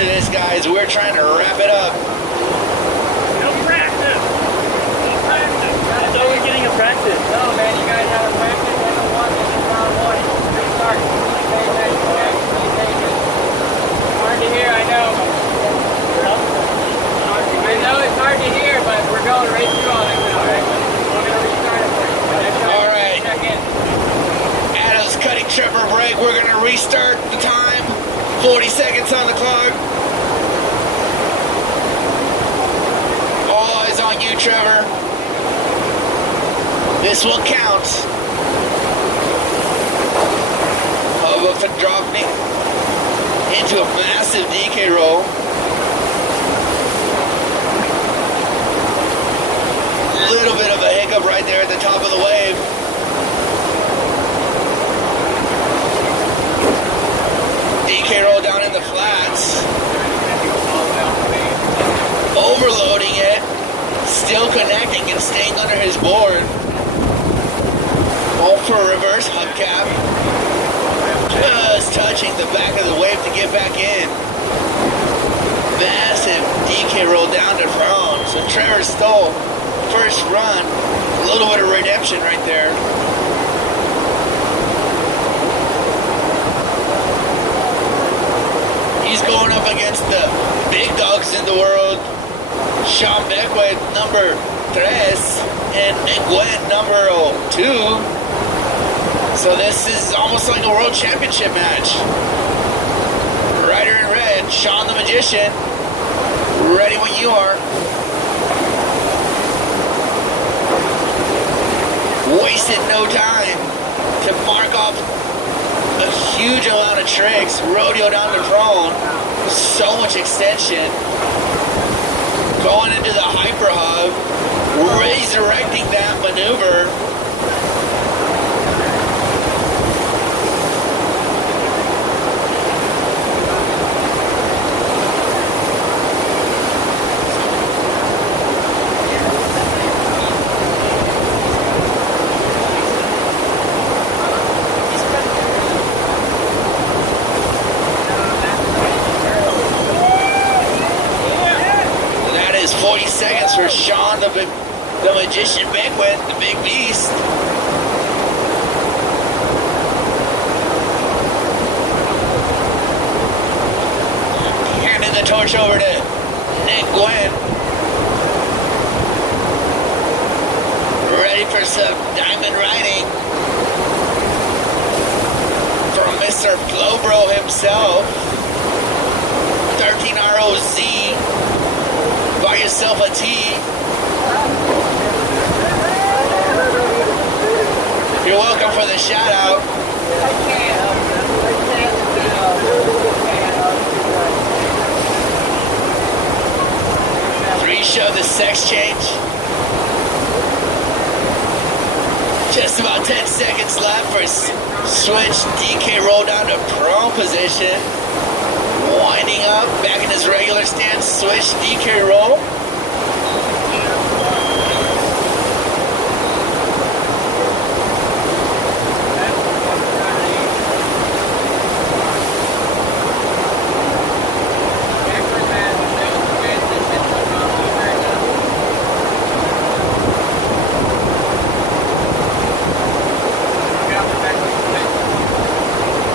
into this, guys. We're trying to wrap it up. No practice. No practice. I thought we were getting a practice. No, man, you guys have a practice. I don't want this in round one. Restart. Pay attention, man. Pay attention. Hard to hear, I know. I know it's hard to hear, but we're going right through all this now, right? We're going to restart it for you. All right. Adam's cutting Trevor a break. We're going to restart the time. 40 seconds on the clock. All eyes on you, Trevor. This will count. Hubba for dropping into a massive DK roll. A little bit of a hiccup right there at the top of the wave. DK roll down in the flats. Overloading it. Still connecting and staying under his board. All for a reverse hubcap. Just touching the back of the wave to get back in. Massive DK roll down to prone. So Trevor Stull, first run. A little bit of redemption right there. He's going up against the big dogs in the world. Sean Beckwith, number 3, and Nguyen, number 2. So this is almost like a world championship match. Rider in red, Sean the Magician. Ready when you are. Wasted no time to mark off a huge amount of tricks. Rodeo down to prone. So much extension. Going into the hyper hub. Resurrecting that maneuver. For Sean the Magician Beckwith, the big beast. Handing the torch over to Nguyen. Ready for some diamond riding from Mr. Flowbro himself. 13 ROZ. Buy yourself a tea. You're welcome for the shout out. Three show the sex change. Just about 10 seconds left for switch DK roll down to prone position. Winding up, back in his regular stance, switch, DK roll.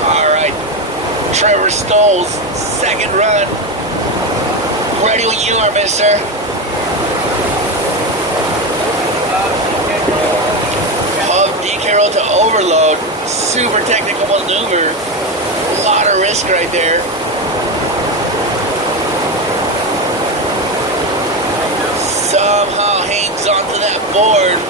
All right, Trevor Stull's second run. Ready when you are, mister. Hub DK roll to overload. Super technical maneuver. A lot of risk right there. Somehow hangs onto that board.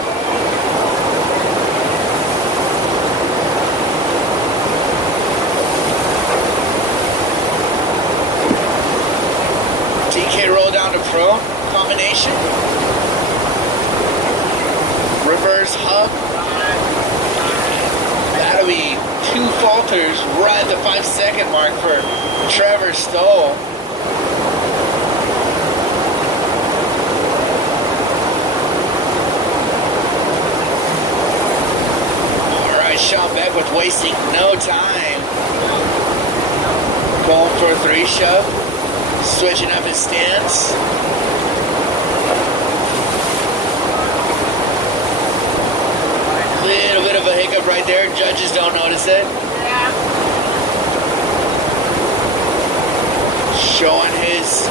DK roll down to pro combination. Reverse hub. That'll be 2 falters right at the 5-second mark for Trevor Stull. Alright, Sean Beckwith wasting no time. Going for a 3 shove. Switching up his stance. Little bit of a hiccup right there. Judges don't notice it. Yeah. Showing his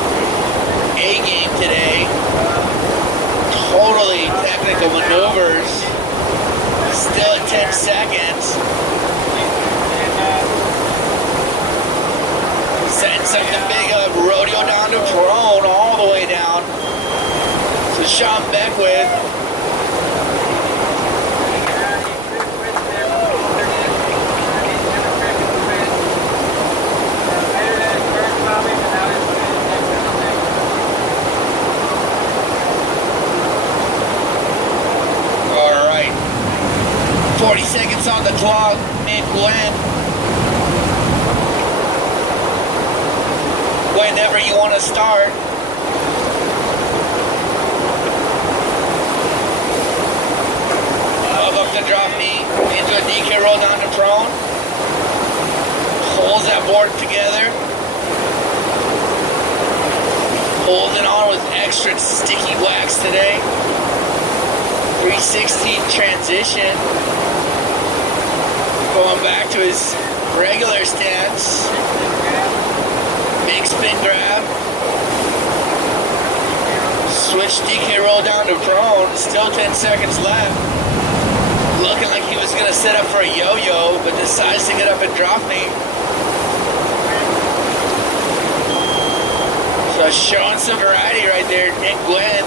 A game today. Totally technical maneuvers. Still at 10 seconds. Setting something big up. Rodeo down to prone all the way down. So Sean Beckwith. All right. 40 seconds on the clock. Nguyen. Whenever you want to start. Up the drop knee into a DK roll down to prone. Pulls that board together. Holding on with extra sticky wax today. 360 transition. Going back to his regular stance. Big spin grab. Switch DK roll down to prone. Still 10 seconds left. Looking like he was going to set up for a yo-yo, but decides to get up and drop me. So showing some variety right there. Nguyen